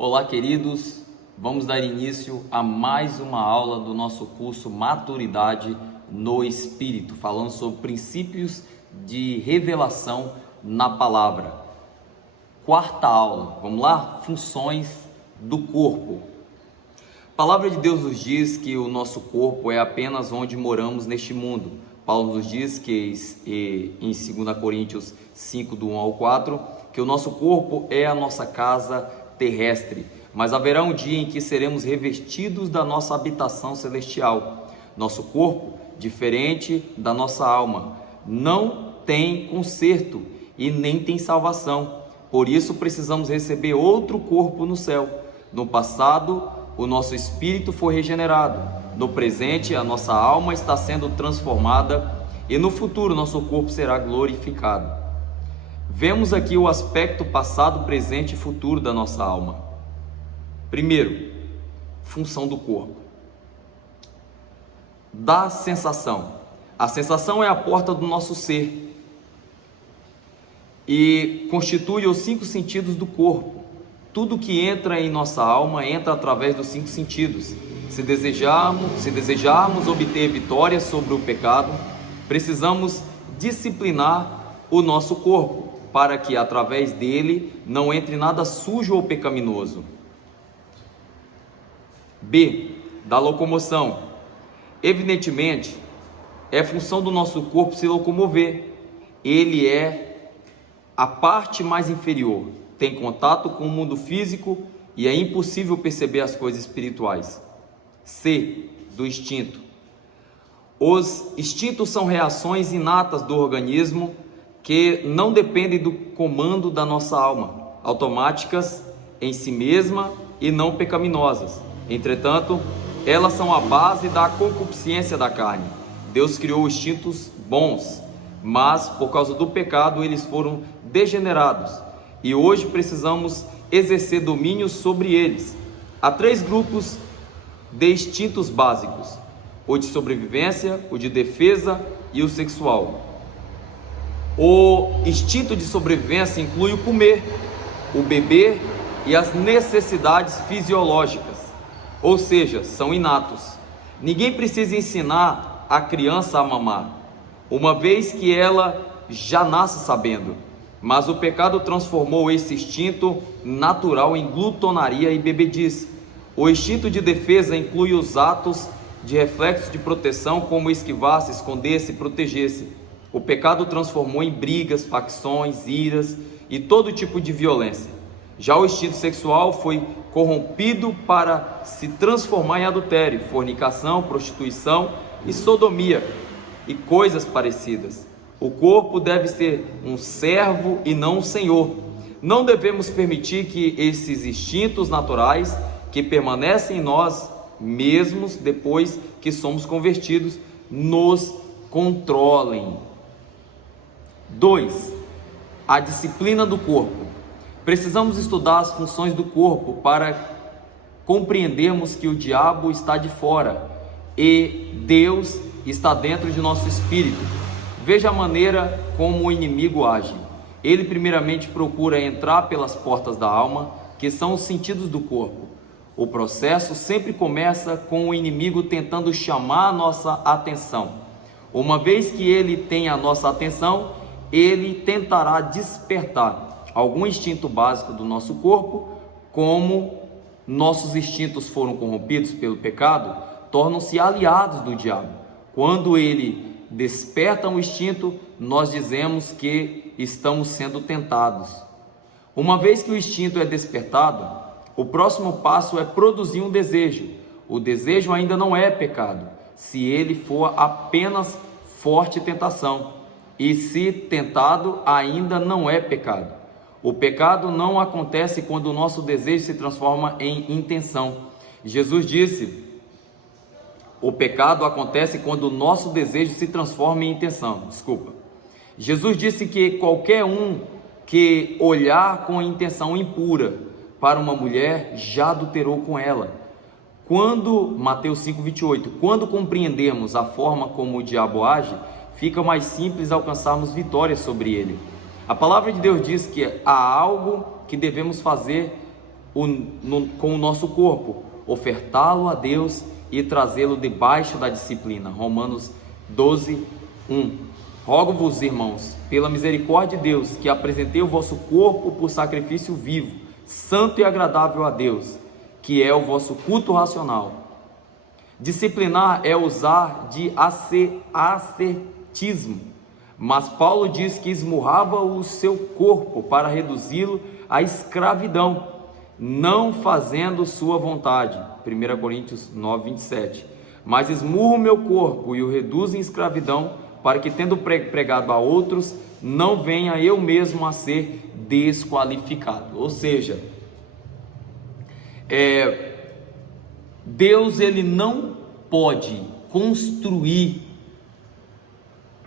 Olá, queridos, vamos dar início a mais uma aula do nosso curso Maturidade no Espírito, falando sobre princípios de revelação na palavra. Quarta aula, vamos lá? Funções do corpo. A palavra de Deus nos diz que o nosso corpo é apenas onde moramos neste mundo. Paulo nos diz que em 2 Coríntios 5, do 1 ao 4, que o nosso corpo é a nossa casa terrestre, mas haverá um dia em que seremos revestidos da nossa habitação celestial. Nosso corpo, diferente da nossa alma, não tem conserto e nem tem salvação. Por isso precisamos receber outro corpo no céu. No passado, o nosso espírito foi regenerado. No presente, a nossa alma está sendo transformada e no futuro nosso corpo será glorificado. Vemos aqui o aspecto passado, presente e futuro da nossa alma. Primeiro, função do corpo. Da sensação. A sensação é a porta do nosso ser e constitui os 5 sentidos do corpo. Tudo que entra em nossa alma entra através dos 5 sentidos. Se desejarmos obter vitória sobre o pecado, precisamos disciplinar o nosso corpo, para que através dele não entre nada sujo ou pecaminoso. B. Da locomoção. Evidentemente, é função do nosso corpo se locomover. Ele é a parte mais inferior, tem contato com o mundo físico e é impossível perceber as coisas espirituais. C. Do instinto. Os instintos são reações inatas do organismo que não dependem do comando da nossa alma, automáticas em si mesma e não pecaminosas. Entretanto, elas são a base da concupiscência da carne. Deus criou instintos bons, mas por causa do pecado eles foram degenerados e hoje precisamos exercer domínio sobre eles. Há 3 grupos de instintos básicos: o de sobrevivência, o de defesa e o sexual. O instinto de sobrevivência inclui o comer, o beber e as necessidades fisiológicas, ou seja, são inatos. Ninguém precisa ensinar a criança a mamar, uma vez que ela já nasce sabendo. Mas o pecado transformou esse instinto natural em glutonaria e bebedice. O instinto de defesa inclui os atos de reflexo de proteção, como esquivar-se, esconder-se e proteger-se. O pecado transformou em brigas, facções, iras e todo tipo de violência. Já o instinto sexual foi corrompido para se transformar em adultério, fornicação, prostituição e sodomia e coisas parecidas. O corpo deve ser um servo e não um senhor. Não devemos permitir que esses instintos naturais, que permanecem em nós mesmos depois que somos convertidos, nos controlem. 2. A disciplina do corpo. Precisamos estudar as funções do corpo para compreendermos que o diabo está de fora e Deus está dentro de nosso espírito. Veja a maneira como o inimigo age. Ele primeiramente procura entrar pelas portas da alma, que são os sentidos do corpo. O processo sempre começa com o inimigo tentando chamar a nossa atenção. Uma vez que ele tem a nossa atenção, ele tentará despertar algum instinto básico do nosso corpo. Como nossos instintos foram corrompidos pelo pecado, tornam-se aliados do diabo. Quando ele desperta um instinto, nós dizemos que estamos sendo tentados. Uma vez que o instinto é despertado, o próximo passo é produzir um desejo. O desejo ainda não é pecado, se ele for apenas forte tentação. E se tentado, ainda não é pecado. O pecado não acontece quando o nosso desejo se transforma em intenção. Jesus disse: o pecado acontece quando o nosso desejo se transforma em intenção. Jesus disse que qualquer um que olhar com intenção impura para uma mulher já adulterou com ela. Mateus 5:28, quando compreendemos a forma como o diabo age, fica mais simples alcançarmos vitória sobre ele. A palavra de Deus diz que há algo que devemos fazer com o nosso corpo, ofertá-lo a Deus e trazê-lo debaixo da disciplina. Romanos 12, 1. Rogo-vos, irmãos, pela misericórdia de Deus, que apresentei o vosso corpo por sacrifício vivo, santo e agradável a Deus, que é o vosso culto racional. Disciplinar é usar de ascetismo, mas Paulo diz que esmurrava o seu corpo para reduzi-lo à escravidão, não fazendo sua vontade. 1 Coríntios 9, 27. Mas esmurro o meu corpo e o reduzo em escravidão, para que, tendo pregado a outros, não venha eu mesmo a ser desqualificado. Ou seja, Deus, ele não pode construir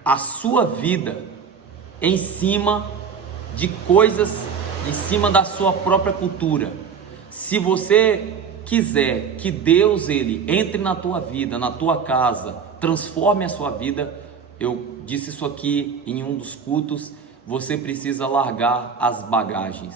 a sua vida em cima de coisas, em cima da sua própria cultura. Se você quiser que Deus, ele entre na tua vida, na tua casa, transforme a sua vida, eu disse isso aqui em um dos cultos, você precisa largar as bagagens.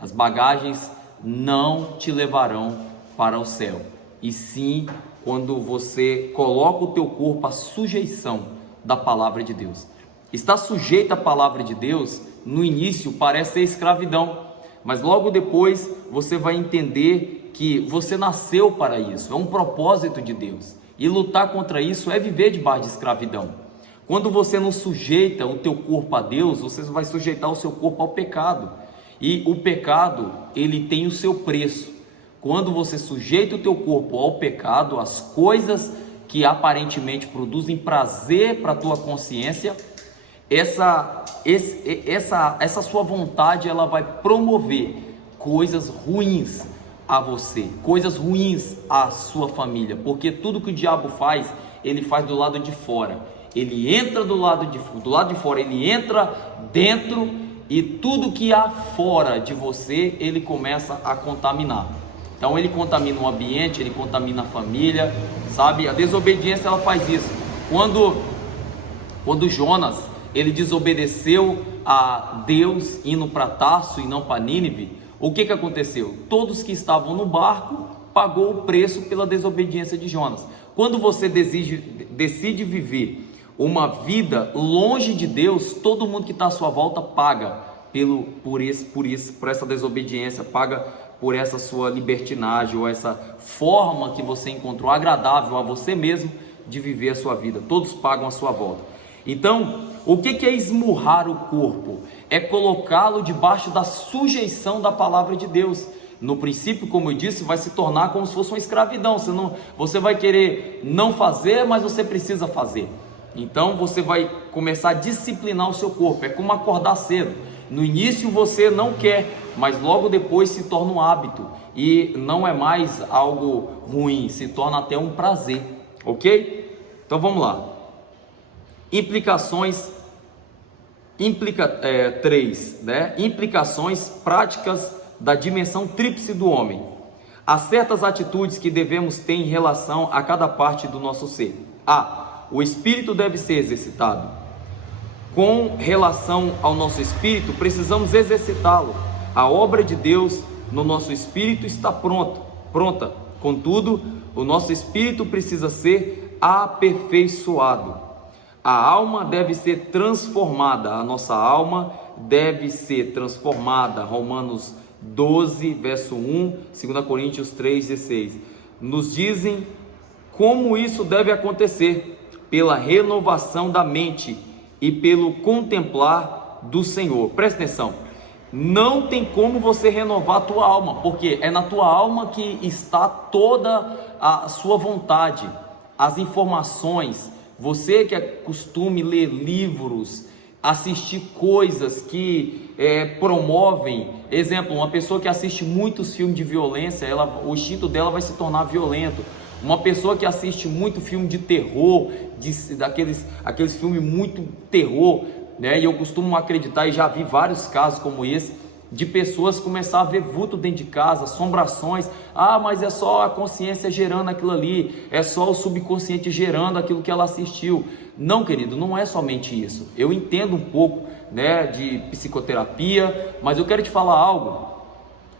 As bagagens não te levarão para o céu, e sim quando você coloca o teu corpo à sujeição da palavra de Deus. Estar sujeito à palavra de Deus, no início parece ser escravidão, mas logo depois você vai entender que você nasceu para isso, é um propósito de Deus, e lutar contra isso é viver debaixo de escravidão. Quando você não sujeita o teu corpo a Deus, você vai sujeitar o seu corpo ao pecado, e o pecado, ele tem o seu preço. Quando você sujeita o teu corpo ao pecado, as coisas que aparentemente produzem prazer para a tua consciência, essa sua vontade, ela vai promover coisas ruins a você, coisas ruins à sua família, porque tudo que o diabo faz, ele faz do lado de fora. Ele entra do lado de fora, ele entra dentro, e tudo que há fora de você, ele começa a contaminar. Então ele contamina o ambiente, ele contamina a família, sabe? A desobediência, ela faz isso. Quando Jonas, ele desobedeceu a Deus, indo para Tarso e não para Nínive, o que aconteceu? Todos que estavam no barco pagou o preço pela desobediência de Jonas. Quando você decide viver uma vida longe de Deus, todo mundo que está à sua volta paga por essa desobediência, paga por essa sua libertinagem, ou essa forma que você encontrou agradável a você mesmo de viver a sua vida. Todos pagam à sua volta. Então, o que é esmurrar o corpo? É colocá-lo debaixo da sujeição da palavra de Deus. No princípio, como eu disse, vai se tornar como se fosse uma escravidão. Você vai querer não fazer, mas você precisa fazer. Então você vai começar a disciplinar o seu corpo. É como acordar cedo. No início você não quer, mas logo depois se torna um hábito, e não é mais algo ruim, se torna até um prazer, ok? Então vamos lá. Implicações 3, né? Implicações práticas da dimensão tríplice do homem. Há certas atitudes que devemos ter em relação a cada parte do nosso ser. O espírito deve ser exercitado. Com relação ao nosso espírito, precisamos exercitá-lo. A obra de Deus no nosso espírito está pronta. Contudo, o nosso espírito precisa ser aperfeiçoado. A alma deve ser transformada. A nossa alma deve ser transformada. Romanos 12, verso 1, 2 Coríntios 3, 16. Nos dizem como isso deve acontecer: pela renovação da mente e pelo contemplar do Senhor. Presta atenção, não tem como você renovar a tua alma, porque é na tua alma que está toda a sua vontade, as informações. Você que costume ler livros, assistir coisas que promovem, exemplo, uma pessoa que assiste muitos filmes de violência, o instinto dela vai se tornar violento. Uma pessoa que assiste muito filme de terror, aqueles filmes muito terror, né? E eu costumo acreditar, e já vi vários casos como esse, de pessoas começar a ver vulto dentro de casa, assombrações. Mas é só a consciência gerando aquilo ali, é só o subconsciente gerando aquilo que ela assistiu. Não, querido, não é somente isso. Eu entendo um pouco, né, de psicoterapia, mas eu quero te falar algo.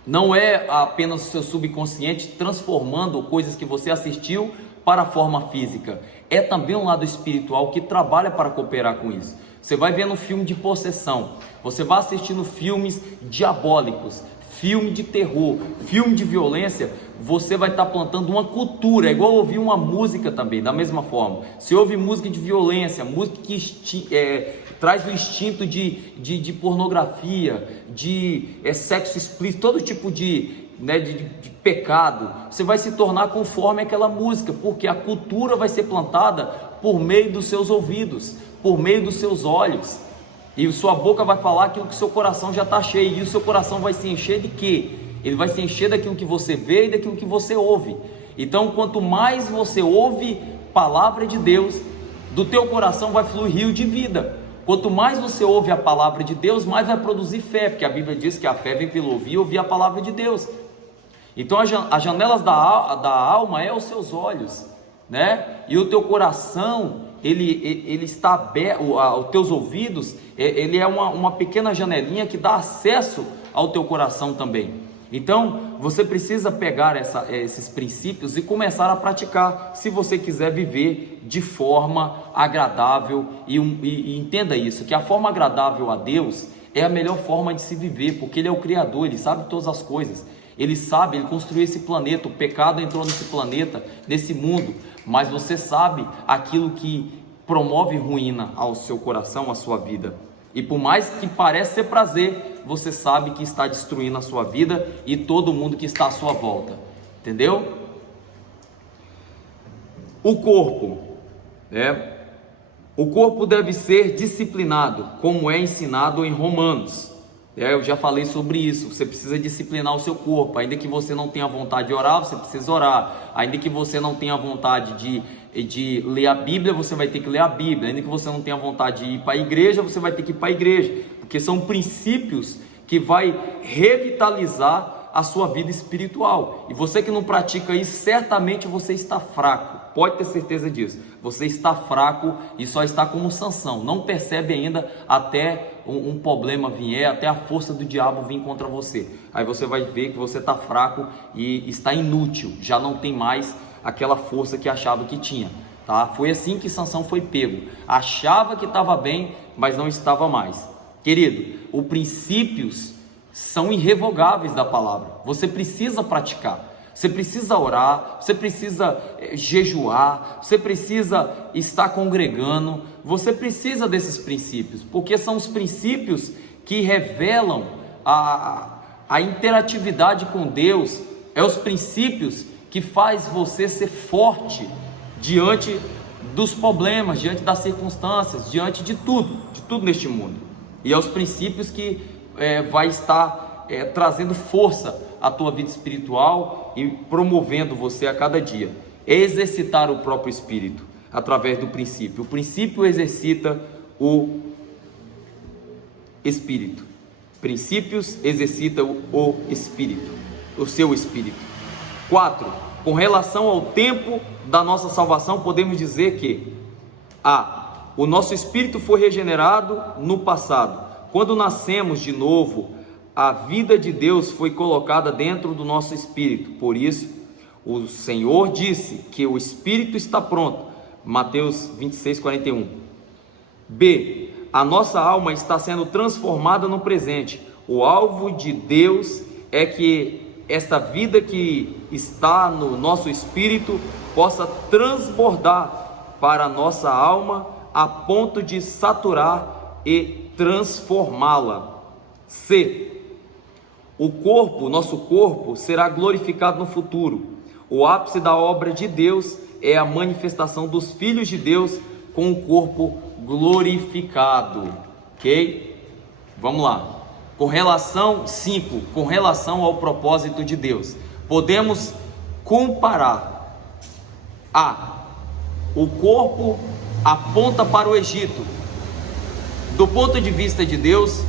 Não é apenas o seu subconsciente transformando coisas que você assistiu para a forma física. É também um lado espiritual que trabalha para cooperar com isso. Você vai vendo um filme de possessão, você vai assistindo filmes diabólicos, filme de terror, filme de violência, você vai estar plantando uma cultura. É igual ouvir uma música também, da mesma forma. Se ouve música de violência, música que traz o instinto de pornografia, de sexo explícito, todo tipo de pecado, você vai se tornar conforme aquela música, porque a cultura vai ser plantada por meio dos seus ouvidos, por meio dos seus olhos, e sua boca vai falar aquilo que seu coração já está cheio, e o seu coração vai se encher de quê? Ele vai se encher daquilo que você vê e daquilo que você ouve. Então, quanto mais você ouve palavra de Deus, do teu coração vai fluir rio de vida. Quanto mais você ouve a palavra de Deus, mais vai produzir fé, porque a Bíblia diz que a fé vem pelo ouvir e ouvir a palavra de Deus. Então as janelas da alma é os seus olhos, né? E o teu coração, ele está aberto, os teus ouvidos, ele é uma pequena janelinha que dá acesso ao teu coração também. Então você precisa pegar esses princípios e começar a praticar, se você quiser viver de forma agradável. E entenda isso, que a forma agradável a Deus é a melhor forma de se viver, porque Ele é o Criador, Ele sabe todas as coisas. Ele sabe, Ele construiu esse planeta, o pecado entrou nesse planeta, nesse mundo, mas você sabe aquilo que promove ruína ao seu coração, à sua vida. E por mais que pareça ser prazer, você sabe que está destruindo a sua vida e todo mundo que está à sua volta, entendeu? O corpo, o corpo deve ser disciplinado, como é ensinado em Romanos. Eu já falei sobre isso. Você precisa disciplinar o seu corpo. Ainda que você não tenha vontade de orar, você precisa orar. Ainda que você não tenha vontade de ler a Bíblia, você vai ter que ler a Bíblia. Ainda que você não tenha vontade de ir para a igreja, você vai ter que ir para a igreja, porque são princípios que vai revitalizar a sua vida espiritual. E você que não pratica isso, certamente você está fraco. Pode ter certeza disso. Você está fraco e só está como Sansão. Não percebe ainda até um problema vier, até a força do diabo vir contra você. Aí você vai ver que você está fraco e está inútil. Já não tem mais aquela força que achava que tinha. Tá? Foi assim que Sansão foi pego. Achava que estava bem, mas não estava mais. Querido, os princípios são irrevogáveis da palavra. Você precisa praticar. Você precisa orar, você precisa jejuar, você precisa estar congregando, você precisa desses princípios, porque são os princípios que revelam a interatividade com Deus, é os princípios que faz você ser forte diante dos problemas, diante das circunstâncias, diante de tudo neste mundo. E é os princípios que vai estar trazendo força à tua vida espiritual e promovendo você a cada dia. É exercitar o próprio espírito através do princípio. O princípio exercita o espírito. Princípios exercita o espírito, o seu espírito. 4. Com relação ao tempo da nossa salvação, podemos dizer que o nosso espírito foi regenerado no passado. Quando nascemos de novo, a vida de Deus foi colocada dentro do nosso espírito. Por isso, o Senhor disse que o espírito está pronto. Mateus 26:41. B. A nossa alma está sendo transformada no presente. O alvo de Deus é que esta vida que está no nosso espírito possa transbordar para a nossa alma a ponto de saturar e transformá-la. C. Nosso corpo será glorificado no futuro. O ápice da obra de Deus é a manifestação dos filhos de Deus com o corpo glorificado. Ok? Vamos lá. Com relação ao propósito de Deus, podemos comparar o corpo aponta para o Egito. Do ponto de vista de Deus,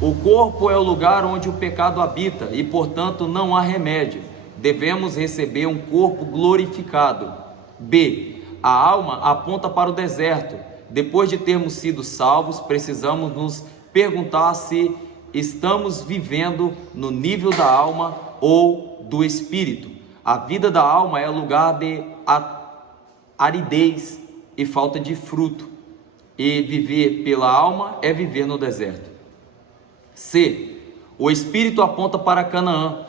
o corpo é o lugar onde o pecado habita e, portanto, não há remédio. Devemos receber um corpo glorificado. B. A alma aponta para o deserto. Depois de termos sido salvos, precisamos nos perguntar se estamos vivendo no nível da alma ou do espírito. A vida da alma é lugar de aridez e falta de fruto, e viver pela alma é viver no deserto. C. O espírito aponta para Canaã.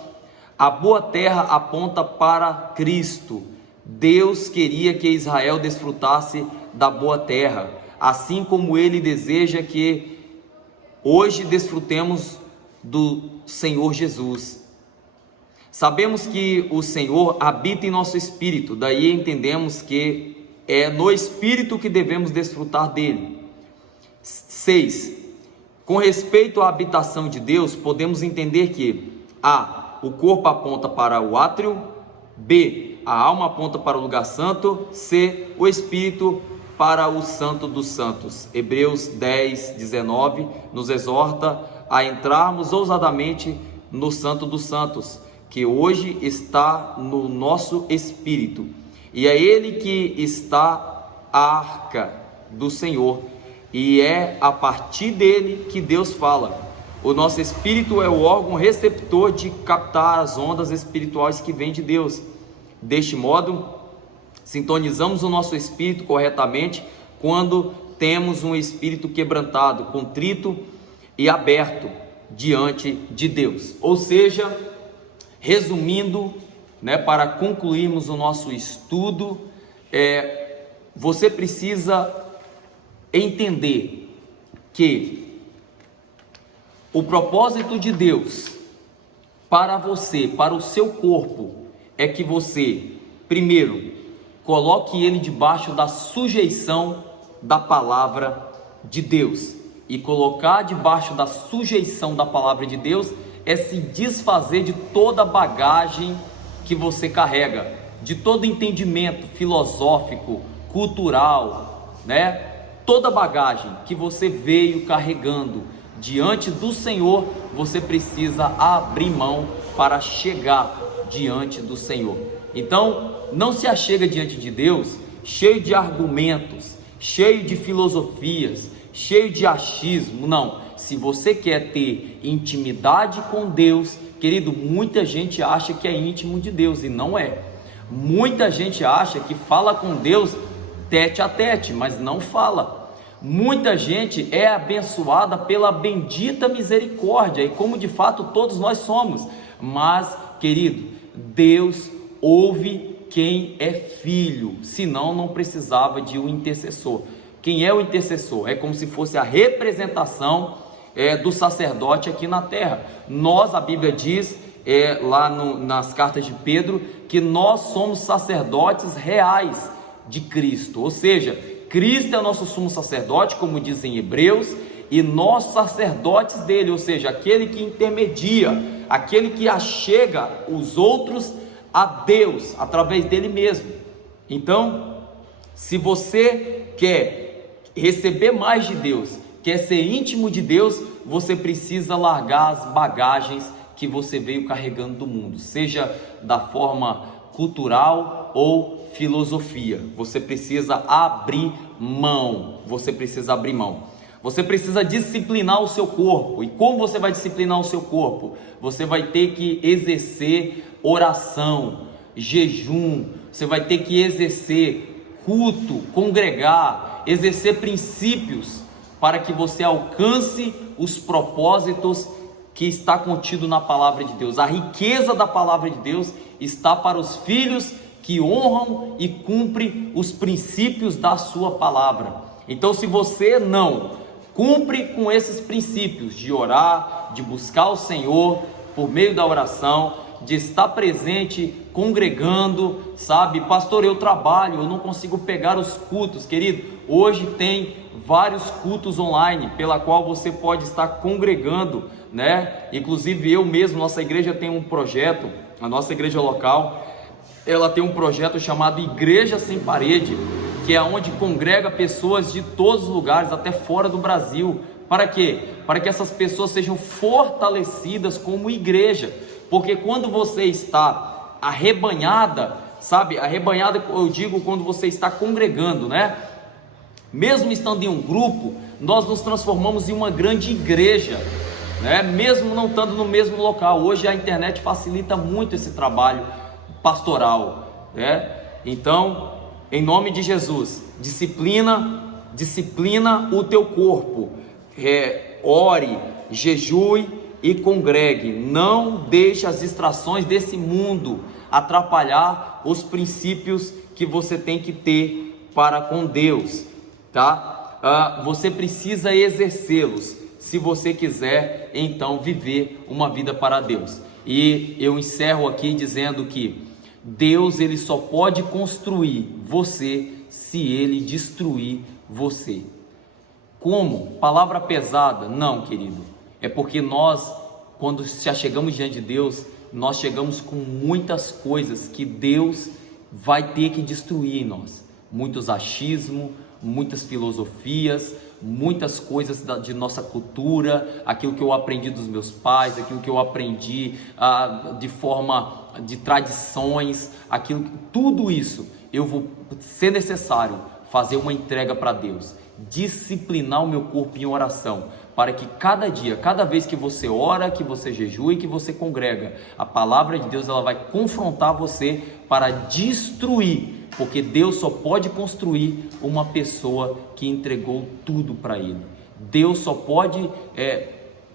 A boa terra aponta para Cristo. Deus queria que Israel desfrutasse da boa terra, assim como Ele deseja que hoje desfrutemos do Senhor Jesus. Sabemos que o Senhor habita em nosso espírito, daí entendemos que é no espírito que devemos desfrutar dele. 6. Com respeito à habitação de Deus, podemos entender que A. O corpo aponta para o átrio. B. A alma aponta para o lugar santo. C. O espírito para o santo dos santos. Hebreus 10, 19 nos exorta a entrarmos ousadamente no santo dos santos, que hoje está no nosso espírito, e é ele que está a arca do Senhor, e é a partir dele que Deus fala. O nosso espírito é o órgão receptor de captar as ondas espirituais que vêm de Deus. Deste modo, sintonizamos o nosso espírito corretamente quando temos um espírito quebrantado, contrito e aberto diante de Deus. Ou seja, resumindo, para concluirmos o nosso estudo, você precisa entender que o propósito de Deus para você, para o seu corpo, é que você, primeiro, coloque ele debaixo da sujeição da palavra de Deus. E colocar debaixo da sujeição da palavra de Deus é se desfazer de toda bagagem que você carrega, de todo entendimento filosófico, cultural, toda bagagem que você veio carregando diante do Senhor, você precisa abrir mão para chegar diante do Senhor. Então, não se achega diante de Deus cheio de argumentos, cheio de filosofias, cheio de achismo. Não. Se você quer ter intimidade com Deus, querido, muita gente acha que é íntimo de Deus e não é. Muita gente acha que fala com Deus tete a tete, mas não fala. Muita gente é abençoada pela bendita misericórdia, e como de fato todos nós somos. Mas, querido, Deus ouve quem é filho, senão não precisava de um intercessor. Quem é o intercessor? É como se fosse a representação do sacerdote aqui na terra. Nós, a Bíblia diz lá nas cartas de Pedro, que nós somos sacerdotes reais de Cristo, ou seja, Cristo é o nosso sumo sacerdote, como diz em Hebreus, e nós sacerdotes dele, ou seja, aquele que intermedia, aquele que achega os outros a Deus, através dele mesmo. Então, se você quer receber mais de Deus, quer ser íntimo de Deus, você precisa largar as bagagens que você veio carregando do mundo, seja da forma cultural ou filosofia. Você precisa abrir mão. Você precisa abrir mão. Você precisa disciplinar o seu corpo. E como você vai disciplinar o seu corpo? Você vai ter que exercer oração, jejum. Você vai ter que exercer culto, congregar, exercer princípios para que você alcance os propósitos que está contido na palavra de Deus. A riqueza da palavra de Deus está para os filhos que honram e cumprem os princípios da sua palavra. Então, se você não cumpre com esses princípios de orar, de buscar o Senhor por meio da oração, de estar presente, congregando, sabe, pastor, eu trabalho, eu não consigo pegar os cultos, querido, hoje tem vários cultos online, pela qual você pode estar congregando, inclusive eu mesmo, nossa igreja tem um projeto, a nossa igreja local, ela tem um projeto chamado Igreja Sem Parede, que é onde congrega pessoas de todos os lugares, até fora do Brasil. Para quê? Para que essas pessoas sejam fortalecidas como igreja, porque quando você está arrebanhada, sabe, arrebanhada eu digo quando você está congregando, mesmo estando em um grupo, nós nos transformamos em uma grande igreja. né? Mesmo não estando no mesmo local. Hoje a internet facilita muito esse trabalho pastoral, né? Então, em nome de Jesus, disciplina o teu corpo, ore, jejue e congregue. Não deixe as distrações desse mundo atrapalhar os princípios que você tem que ter para com Deus, tá? Você precisa exercê-los se você quiser então viver uma vida para Deus. E eu encerro aqui dizendo que Deus, ele só pode construir você se ele destruir você. Como? Palavra pesada? Não, querido. É porque nós, quando já chegamos diante de Deus, nós chegamos com muitas coisas que Deus vai ter que destruir em nós. Muitos achismos, muitas filosofias, muitas coisas de nossa cultura, aquilo que eu aprendi dos meus pais, aquilo que eu aprendi de forma de tradições, tudo isso eu vou ser necessário fazer uma entrega para Deus, disciplinar o meu corpo em oração, para que cada dia, cada vez que você ora, que você jejua e que você congrega, a palavra de Deus ela vai confrontar você para destruir, porque Deus só pode construir uma pessoa que entregou tudo para Ele. Deus só pode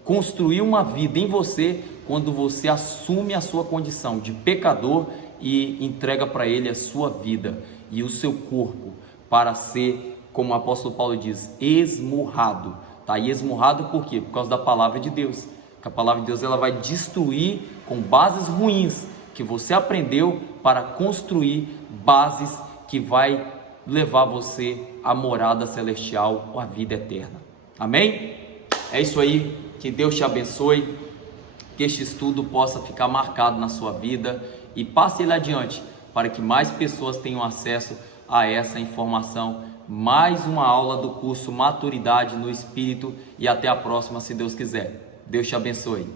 construir uma vida em você quando você assume a sua condição de pecador e entrega para Ele a sua vida e o seu corpo para ser, como o apóstolo Paulo diz, esmurrado. Tá? E esmurrado por quê? Por causa da palavra de Deus. Que a palavra de Deus ela vai destruir com bases ruins que você aprendeu para construir bases que vai levar você à morada celestial ou à vida eterna. Amém? É isso aí. Que Deus te abençoe. Que este estudo possa ficar marcado na sua vida e passe ele adiante para que mais pessoas tenham acesso a essa informação. Mais uma aula do curso Maturidade no Espírito e até a próxima, se Deus quiser. Deus te abençoe.